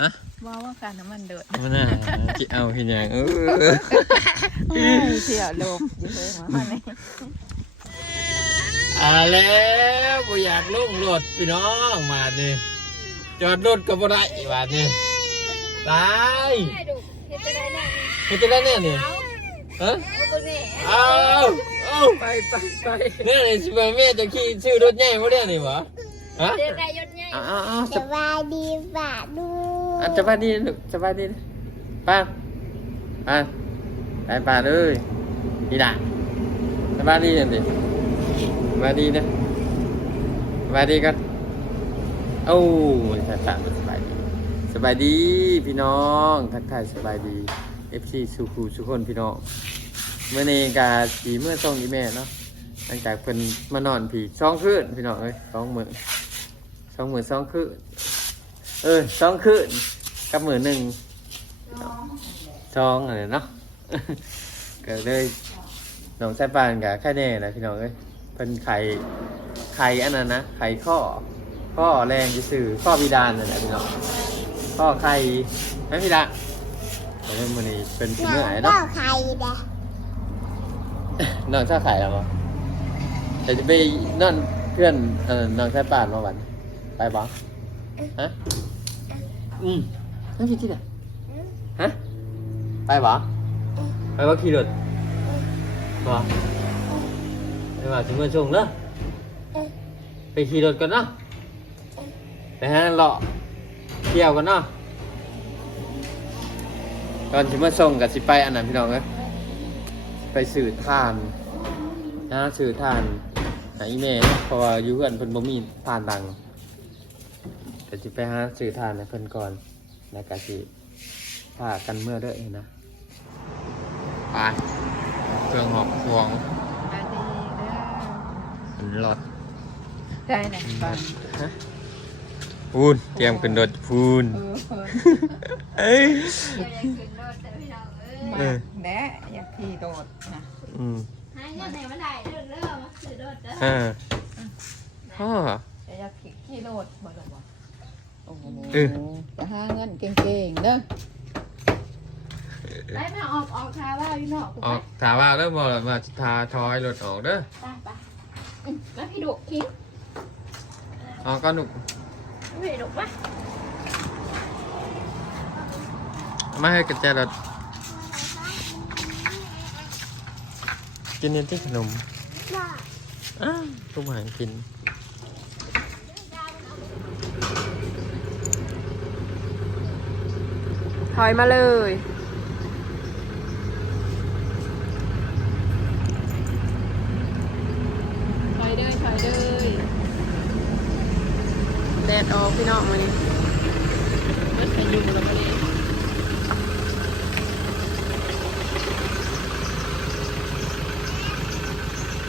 ฮะว่าว่าการน้ำมันเดือดมันน่ะจิเอาเห็นยังเออเสียลมอยู่เลยมาเนี่ยอ่าแล้วบ่อยากลงรถพี่น้องมานี่จอดรถก็บ่ได้บาดนี่ตายได้ดูเฮ็ดจะได้แน่เฮ็ดจังได๋เนี่ยนี่ฮะเอาเบิ่งแน่เอาเอาไปไปไปเนี่ยนี่สิว่าแม่จะขี่ชื่อรถใหญ่บ่ได้นี่หวะฮะเดี๋ยวได้ยศใหญ่อ้าวๆสบายดีป่ะดู อะสบายดีลูกสบายดีนะป้าป้าไปป้าเลยดีด่ะสบายดีนั่นดิสบายดีนะสบายดีกันโอ้ยสบายสบายดีสบายดีพี่น้องทักทายสบายดี FC สุขูสุขคนพี่น้องเมื่อนี้กาสีเมื่อส่งอีเมลเนาะหลังจากเพิ่นมานอนผีสองคืนพี่น้องเอ้ยสองมื้อสองมื้อสองคืน เออสองคืนกับมือหนึ่งสองอะไรเนาะก็เลยน้องสายปานกับไข่แน่นะพี่น้องเอ้ยเป็นไข่ไข่อันนั้นนะไข่ข้อข้อแรงจะสื่อข้อพิดานนั่นแหละพี่น้องข้อไข่นั่นพี่ดาแต่เรื่องมันนี้เป็นสิ่งเหนื่อยเนาะใครเด้น้องชอบไข่แล้วมั้แต่จะไปนั่นเพื่อนเออน้องสายปานมาวันไปบ้างฮะ อืมนั่นคือที่ไหนฮะไปบ่ไปว่าขี่รถบ่ไปว่าถึงเมื่อชงเนอะไปขี่รถกันเนาะไปหาเลาะเที่ยวกันเนาะก่อนถึงเมื่อส่งกับสิไปอันนั้นพี่น้องเอ้ยไปสื่อทานนะสื่อทานหาอีเมลเพราะว่าอยู่เพื่อนเพิ่นบ่มีทานดัง ก็สิไปหาสื่อทานให้เพิ่นก่อนแล้วก็สิพากันเมื่อด้วยนะไปเครื่องหอกพวงมาดีเด้อมันรถได้ไหนบ้างฮะพูนเตรียมขึ้นรถพูนเออเอ้ยเดี๋ยวได้ขึ้นรถแต่พี่น้องเอ้ยมาแน่อยากขี่โดดนะอืมหาเงินไหนมาได้เด้อเด้อมาซื้อรถเด้ออ่าพ่อ จะอยากขี่ขี่โดดบ่หรอวะโอ้โหเออจะหาเงินเก่งๆเด้อไปมาออกออกทาว่าพี่น้องกูอไปอกถามว่าเริ่มบอกแล้วมาทาทอยรถออกเด้อไปไปอืมแล้วพี่ดุคิดออกก็หนุกพี่ดุปะไม่ให้กระแจรถกินเนี่ยที่ขนมอ้าวทุกอย่างกิน ถอยมาเลย ถอยเด้อถอยเด้อแดดออกพี่น้องมานี่มันไปอยู่แล้วมานี่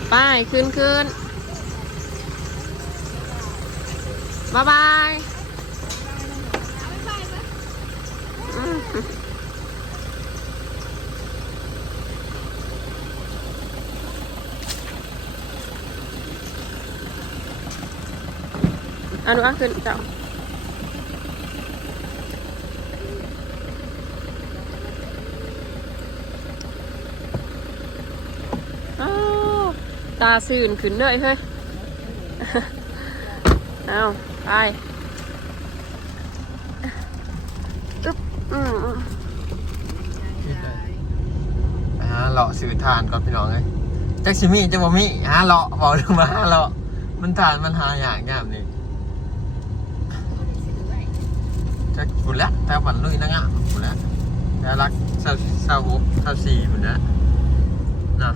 ไปขึ้นขึ้นบ๊ายบาย อืมเอาหนูเอาขึ้นเจ้าอ้าวตาสื่นขึ้นเลยเฮ้ย เอาไปอึ๊บอืมอืม ไปหา เลาะสื่อทานก่อนพี่น้องเลยจักซิมีจะบ่มีหาเลาะบอกลงมาหาเลาะมันทานมันหาอย่างงามนี่จักบุญละแต่วันลุยนะงามบุญละแต่รักเศร้าเศร้าหกเศร้าสี่บุญละน่ะ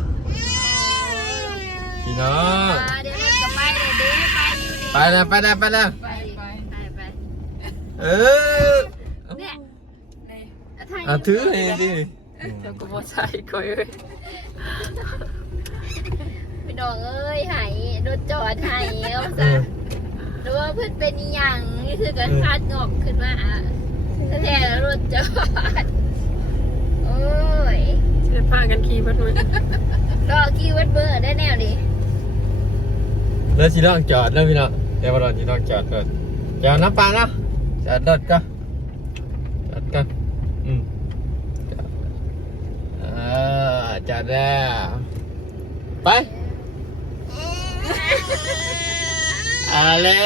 พี่น้องมาเดี๋ยวรถก็ไปเลยเด้ไปอยู่นี่ไปแล้วไปแล้วไปแล้วไปไปไปไปเออเนี่ยเอาถ่ายเอาถือนี่ดิ เดี๋ยวกูบอใส่ก่อยเอ้ยพี่น้องเอ้ยไหายรถจอดไหายเอาเอซะอหรือว่าเพื่อนเป็นอหย่างนี่คือการคาดงอกขึ้นมาแท้ๆรถจอดโอ้ยจะพากันขี่มาทุยรอกี่วัดเบอร์ได้แนวดิแล้วสิลองจอดแล้วพี่น้องเดี๋ยวมาลองสิลองจอดรถเดี๋ยวน้ำปลาเนาะจอดรถก็ จอดกันอืมจอดอ่า จอดแล้วไปอ่าแล้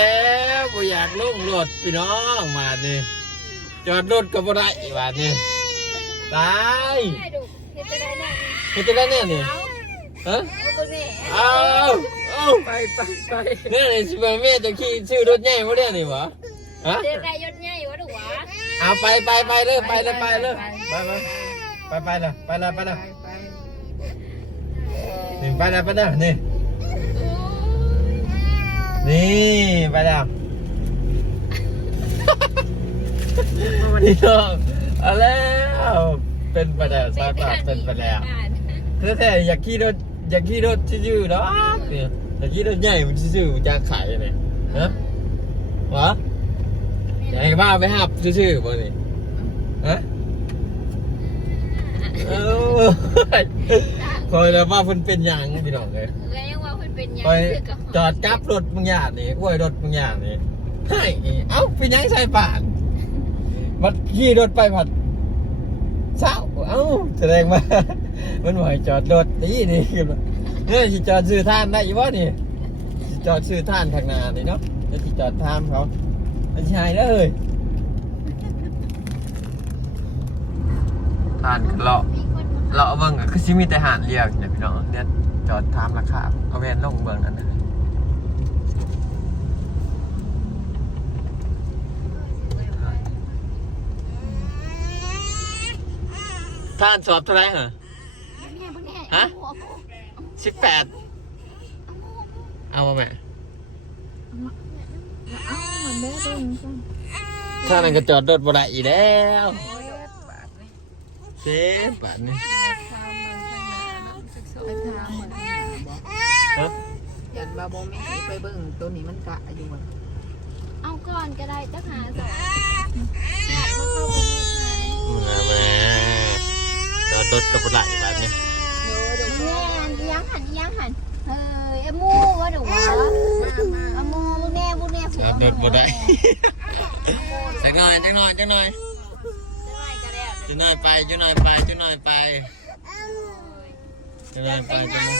วกูอยากลงรถพี่น้องมาดิจอดรถกับบ่ได้อีบาดนี่ตายได้ดูเฮ็ดจะได้ได้มันจะได้เนี่ยนี่เอาฮะเอาตัวนี้เอาเอาไปไปไปเนี่ยนี่สิบแม่จะขี่ชื่อรถใหญ่มาเนี่ยนี่หวะฮะเด็กได้ยศใหญ่วะดูวะเอาไปไปไปเลยไปเลยไปเลยไปไปไปไปเลยไปเลยไปเลย ไปนี่ไปเลยไปเลยนี่ นี่ไปแล้วนี่น้องเอาแล้วเป็นไปแล้วสายปากเป็นไปแล้วแท้ๆอยากขี่รถอยากขี่รถชื่อๆเนาะเนี่ยอยากขี่รถใหญ่มันชื่อๆจะขายเนี่ยฮะวะอยากให้บ้าไปหับชื่อๆบ่นี่ฮะเออ คอยแล้วว่าเพิ่นเป็นหยังพี่น้องเลยก็ยังว่าเพิ่นเป็นหยังคอยคือกับจอดกลับรถบางอย่างนี่อ้วยรถบางอย่างนี่ให้เอ้าเป็นหยังใส่ป่านมันขี่รถไปผัดเศร้าเอ้าแสดงว่า มันหมายจอดรถนี่นี่คือเนี่ยสิจอดซื้อท่านได้อีบ่นี่สิจอดซื้อท่านทางหนานี่เนาะแล้วสิจอดทามเขาไม่ใช่แล้วเอ้ยท่านกันเลาะมีคนมา เราเอาเบิ่งก็คือสิมีแต่หารเรียกเนี่ยพี่น้องเนี่ยจอดถามราคาเอาแวนลงเบิ่งนั่นนะท่านสอบเท่าไหร่เหรอฮะสิบแปดเอามาแม่เอาหมูเอาเหมือนแม่เบิ่งซั่นถ้านั่นก็จอดรถบ่ได้อีกแล้วโอ้ยบาเซฟบาทนี่ ทางมันข้างหน้าน้ำศึกษามบอกฮะยันบาโบไม่ให้ไปเบิ่งตัวนี้มันกะอยู่บ่เอาก่อนก็ได้จักหาสองมาเข้าบ่มีใครมาแม่จอดรถกับบ่ได้บาทนี่โอ้เดี๋ยวแม่อันอีหยังหันอีหยังหันเฮ้ยอ้หมูว่าดูวะมามาอ้หมูบุแน่บุแน่จอดรถบ่ได้จักหน่อยจักหน่อยจักหน่อยได้ก็ได้ จุดหน่อยไปจุดหน่อยไปจุดหน่อยไปจุดหน่อยไป จุดหน่อย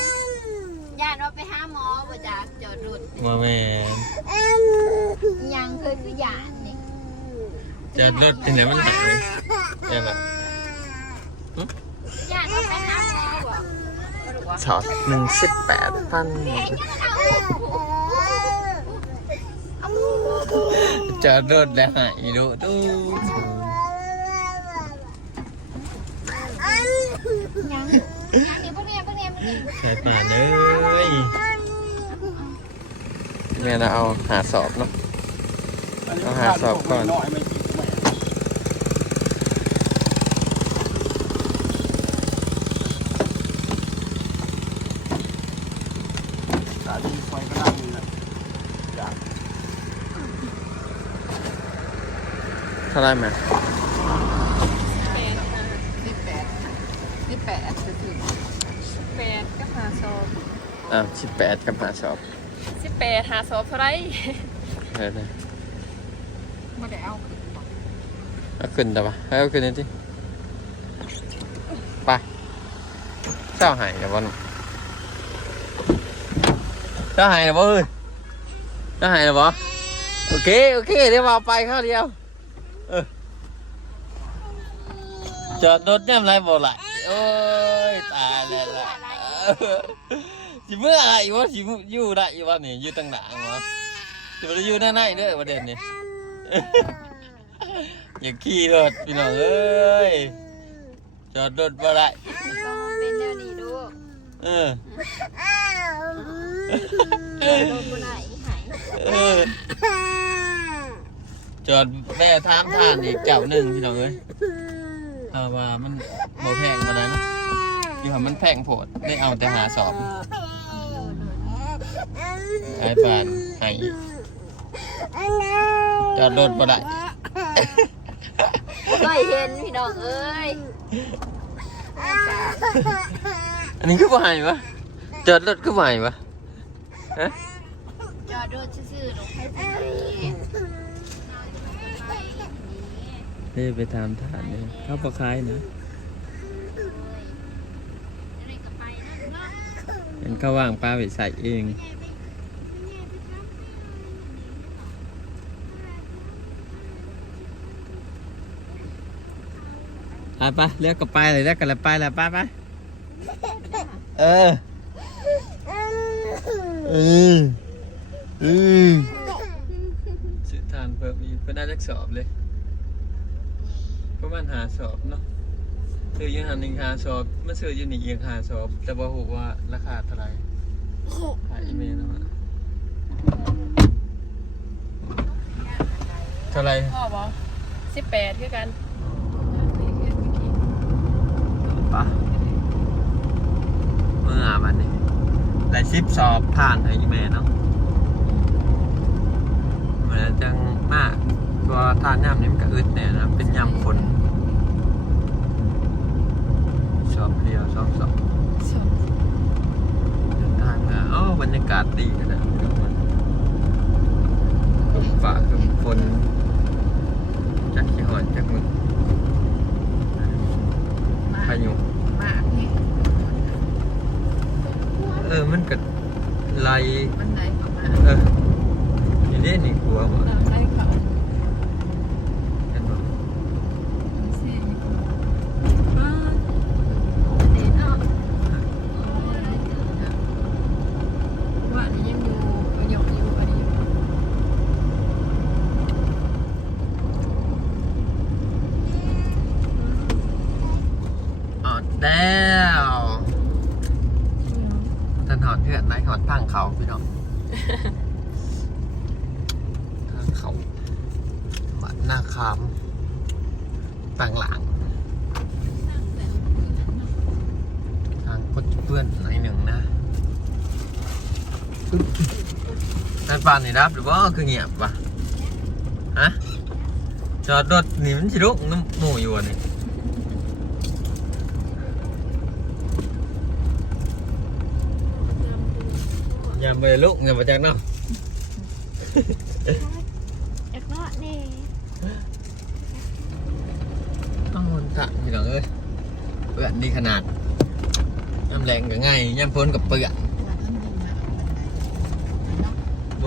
ย่านว่าไปหาหมอบ่จ้าจอดรถมาแม่นอีหยังเคยคือย่านนี่จอดรถที่ไหนมันหายได้ปะย่านว่าไปหาหมอบ่ช็อตหนึ่งสิบแปดพันเอาหมูจอดรถแล้วหายดูดูหยังหยังนี่ บ่แน่บ่แน่บ่แน่ใส่ป่านเลยแม่เราเอาหาสอบเนาะ เอาหาสอบก่อน สาลีไฟก็นั่งอยู่นะเท่าไรไหมสิบแปดสิบแปดจะถึง แปดก็หาซอบอ่าสิบแปดกับหาสอบสิบแปดหาซอบเท่าไรเฮ้ยเลยไม่ได้เอาขึ้นบอกเอาขึ้นแต่ปะให้เอาขึ้นนิดสิไปเจ้าหายกับบอลเจ้าหายหรือเปล่าเอ้ยเจ้าหายหรือเปล่าโอเค โอเค เดี๋ยวเอาไปเข้าเดียวเออจอดรถย่ำไรบ่ไหลโอ้ยตายแล้วล่ะเออ สิเมื่ออะไรวะสิอยู่ได้วะนี่อยู่ตั้งหลังวะสิบ่ได้อยู่หน้าไหนเด้อประเด็นนี้อย่าขี่รถพี่น้องเอ้ยจอดรถบ่ได้ต้องเป็นแนวนี้ดูเออโดนบ่ได้หายเออจอดแม่ทามทานอีกเจ้าหนึ่งพี่น้องเอ้ยถ้าว่ามันบ่แพงมาเลยเนาะ อยู่ว่ามันแพงโผดได้เอาแต่หาสอบไอ้ปานให้จอดรถบ่ได้ก็เห็นพี่น้องเอ้ยอันนี้คือบ่ให้วะจอดรถคือบ่ให้วะฮะจอดรถซื่อๆลงให้ไปนี่ไปทำทานเนี่ยเข้าปลาคายนะ เป็นข้าวว่างปลาไปใส่เองไปไปเรียกก็ไปเลยเรียกกันแล้วไปแล้วไปไปเออเออเออสื่อทานเพิ่มอีกเพื่อน่าจะสอบเลยประมาณหาสอบเนาะ ซื้อยังหันหนึ่งหาสอบเมื่อซื้ออยูนิคยังหาสอบแต่บอกว่าราคาเท่าไหร่หาอีเมลนะวะเท่าไหร่พ่อบอกสิบแปดคือกันปะเมื่อมันนี่หลายสิบสอบผ่านให้อีเมลเนาะเหมือนจังมากตัวทานยำนี่มันก็อึดเนี่ยนะเป็นยำคน สอบเดียวสองสอบเดินทางมาโอ้บรรยากาศดีนะลมฝ่าลมฝนจักขี้หอนจักมึงพายุมากนี่เออมันก็ไล่มันไหนออกมาเออนี่เล่นนี่กลัวบ่ เราได้เขา เห็นบ่ เสีย เด็ดเนาะ ว่าอันนี้ยังอยู่ยังอยู่อันนี้ อ๋อแล้วท่านหอดเพื่อนไหนหอดทางเขาพี่น้อง ทางเขาบ้านนาคามต่างหลัง ทางพดเพื่อนหน่อยหนึ่งนะ นั่นปานนี่รับหรือว่าคือเงียบปะฮะจอดรถนี่มันสิลุกน้ำหมูอยู่อะนี่ยามไปลุกเงียบมาจากเนาะเอ็กเนาะนี่ต้องมันถะพี่น้องเอ้ยเปื่อนดีขนาดย่ำแรงก็ง่ายย่ำพ้นกับเปื่อน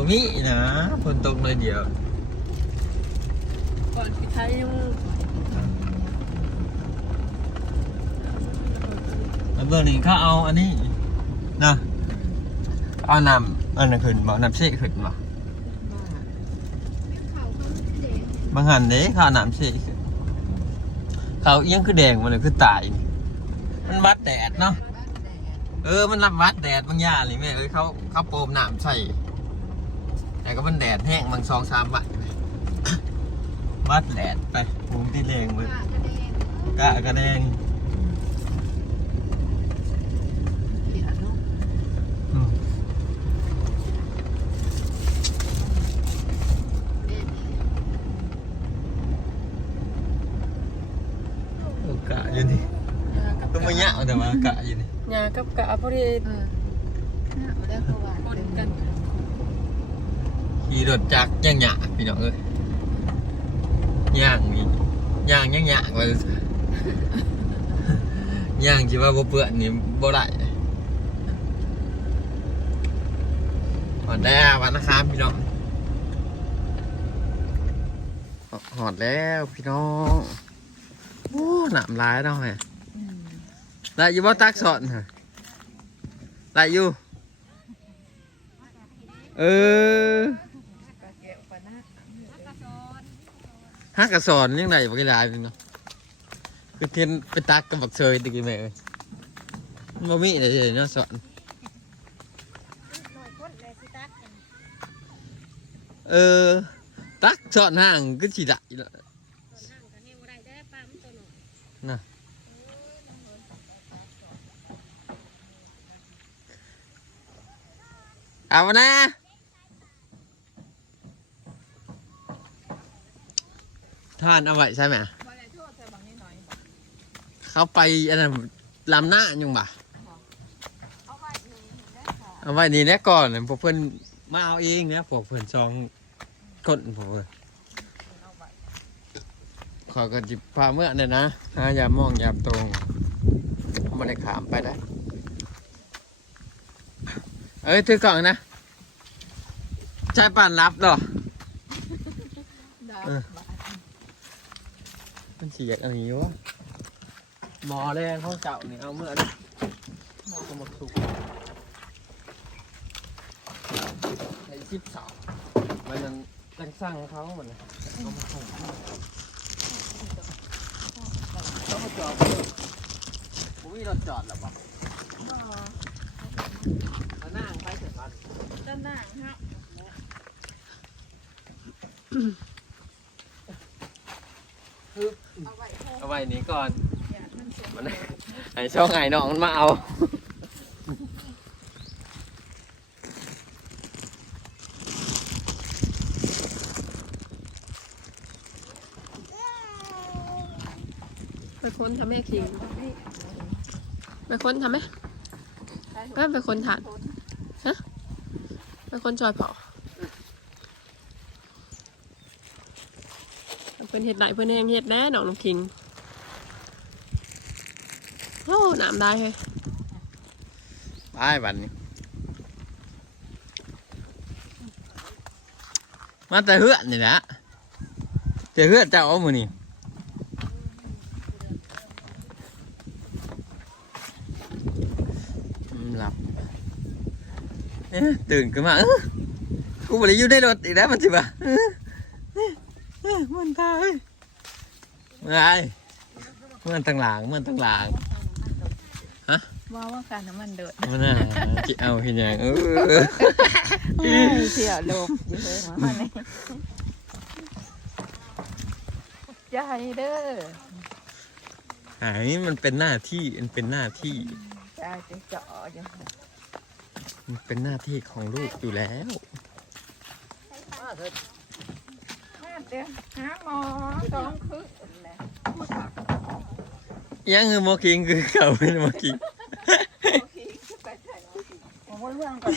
บ่มีนะฝนตกเลยเดียวก่อนพี่ไทยยังแล้วเบอร์นี้เขาเอาอันนี้นะเอาน้ำอันนั้นขึ้นบ่น้ำเชขึ้นบ่เขาเขาเด็ดบางหันเด้เขาเอาน้ำเชขึ้นเขาเอียงคือแดงมันเลยคือตายนี่มันวัดแดดเนาะเออมันรับวัดแดดบางอย่างเลยแม่เอ้ยเขาเขาโปมน้ำใส่ แต่ก็มันแดดแห้งบางสองสามวันวัดแดดไปภูมิที่แรงเลยปากกระเด็นกะกระแดงอืมโอ้กะอยู่นี่ต้องมาเยะแต่ว่ากะอยู่นี่ยากับกะพอดี เออน่าเอาแล้วเขาว่า คนกัน ขี่ รถจักรย่างหยะพี่น้องเอ้ยย่างนี่ย่างย่างหยะว่าย่างที่ว่าบ่เปื้อนนี่บ่ได้หอดแล้ววันนะครับพี่น้องหอดแล้วพี่น้องโอ้หนามร้ายเนาะแม่ได้อยู่บ่ตักสอนฮะได้อยู่เออ แกะปะนะ ฮักกระสอนยังไงบ่กีฬาพี่เนาะคือเทียนไปตักกับบักเซยตะกี้แม่เอ้ยบ่มีอะไรเลยเนาะสอนเออตักสอนห่างก็สิได้เนาะตอนนั่งกันนี่บ่ได้ได้ลามันตัวหน่อยน่ะเอามานะ ท่านเอาไว้ใช่ไหมพอได้โทษใส่บางนิดหน่อยเขาไปอันนั้นลำหน้ายังบ่เอาไว้นี่ได้ค่ะเอาไว้นี่แน่ก่อนพวกเพื่อนมาเอาเองนะพวกเพื่อนซองคนพวกเพื่อนเอาไว้ขอก็จิบพาเมื่อเนี่ยนะหาอย่ามองอย่าตรงไม่ได้ขามไปได้ เอ้ยถือกล่องนะใช่ป่านรับเหรอดาเออ มันเสียกอะไรวะหมอแรงของเจ้านี่เอาเมื่อนะหมอก็หมดสุกไอ้ชิบสาวมันยังจังสั่งเขาเหมือนนะเอามาส่งต้องมาจอดเลยผมมีรถจอดหรอปะเอาหน้าไปเสร็จแล้วด้านหน้าฮะเอาไว้โทษ เอาไว้นี้ก่อนมันไอ้ช่องไอ้น้องมันมาเอาไปค้นทำให้คิงไปค้นทำไหมก็ไปค้นฐานฮะไปค้นจอยเผาเพิ่นเห็ดไหนเพิ่นแห้งเห็ดแน่น้องน้ำคิง โอ้น้ำได้เฮ้ยไปวันนี้ มาแต่เฮือนนี่นะแต่เฮือนเจ้าเอามือนี่หลับเอ๊ะตื่นขึ้นมาเอ้อกูบ่ได้อยู่ในรถอีกแล้วมันสิบะเอ้อเอ้อมันตายเมื่อไงเมื่อตั้งหลังเมื่อตั้งหลัง ว่าว่าการน้ำมันเดือดมันน่ะจิเอาเห็นยังเออเสียโลบอยู่เลยมาเนี่ยใจเด้อไอ้มันเป็นหน้าที่มันเป็นหน้าที่ใจจะเจาะอยู่มันเป็นหน้าที่ของลูกอยู่แล้วมาเดี๋ยวหาหมอสองคืนแหละ ยังคือโมกิงคือเขาเป็นโมกิงผมว่าเรื่องก่อน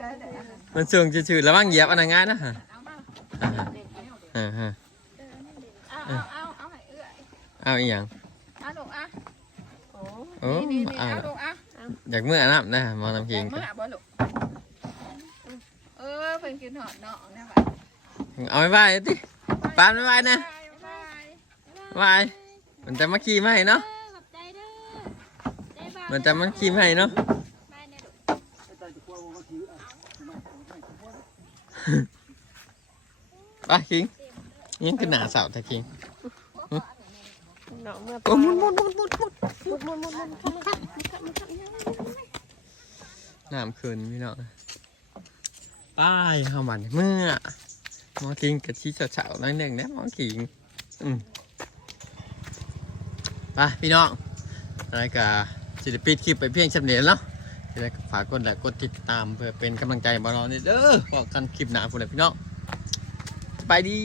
ใจเด้อมันสูงชื่อๆระวังเหยียบอันนั้นง่ายนะฮะเอามาอ่าฮะอ่าฮะเอาเอาเอาเอาให้เอื้อยเอาอีหยังเอาลูกอะโอ้โอ้นี่นี่เอาเอาลูกอะอยากเมื่อน้ำนะหมอน้ำกิงเมื่อบ่ลูกเออเพิ่นกินหอดเนาะนะบัดเอาไปไหว้ดิปานไม่ไหวนะบายไหว้ มันจะมาขี่มาให้เนาะขอบใจเด้อได้บ้างมันจะมาขี่มาให้เนาะบายเนี่ยลูกไปคิงยังคือหนาสาวแต่คิงน้องเมื่อโอ้มุดมุดมุดมุดมุดมุดมุดมุดมุดมุดน้ำคืนพี่น้องไป้ายเข้ามันเมื่อหมอคิงกะชี้เฉาๆหน้อยหนึ่งนะหมอคิงอืม ไปพี่น้องอะไรกะศิลปินคลิปไปเพียงชำเนียงเนาะจะได้ฝากกดไลค์กดติดตามเพื่อเป็นกำลังใจมาเราเนี่ยเด้อบอกกันคลิปหนาพวกเลยพี่น้องไปดี